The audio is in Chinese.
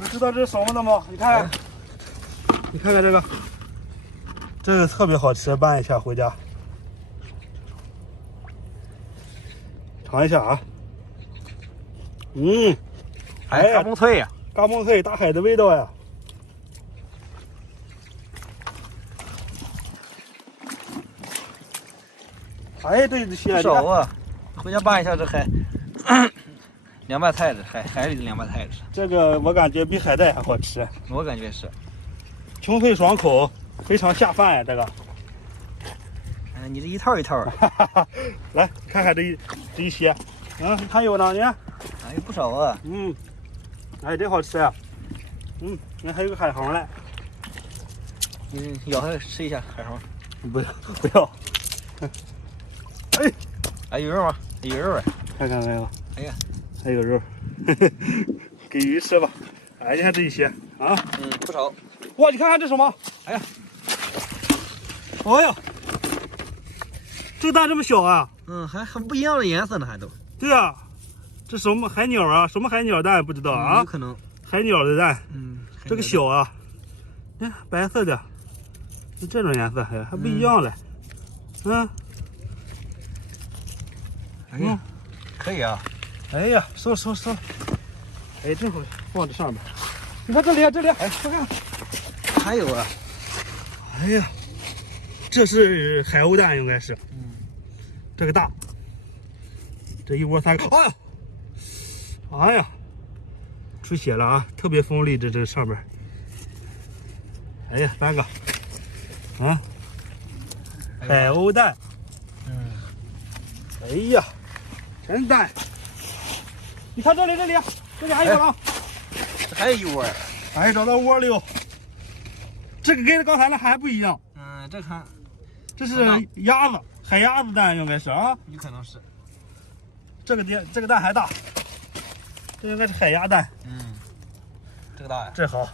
你知道这是什么的吗？你看，你看看这个，这个特别好吃，拌一下回家，尝一下啊。哎呀，嘎嘣脆呀，嘎嘣脆，大海的味道呀。哎，对这些，不少啊，回家拌一下这海凉拌菜子，海里的凉拌菜子，这个我感觉比海带还好吃，我感觉是。清脆爽口，非常下饭呀，这个。哎，你这一套一套的，来看看这一些，还有呢，你看，哎，不少啊。哎，真好吃呀。你看还有个海虹嘞，你咬下来吃一下海虹。不要。哎，有肉吗？有肉啊！看看没有？哎呀，还有肉，给鱼吃吧。哎，你看这一些啊，不少。哇，你看看这什么？哎呀，哎呀，这个蛋这么小啊？还不一样的颜色呢，还都。对啊，这什么海鸟啊？什么海鸟蛋不知道啊？有可能。海鸟的蛋，这个小。小啊，看白色的，就这种颜色还不一样嘞，哎呀，可以啊。哎呀，收，哎，正好放这上面。你看这里，哎，快看，还有啊。哎呀，这是海鸥蛋，应该是，这个大，这一窝3个，哎呀，出血了啊，特别锋利，这上面，哎呀，3个，海鸥蛋，哎呀，真蛋，你看这里还有呢，这还有一窝呀。哎，找到窝了哟，这个跟刚才的还不一样，这看，这是鸭子，海鸭子蛋应该是啊，有可能是。这个蛋还大，这应该是海鸭蛋，这个大呀。这好。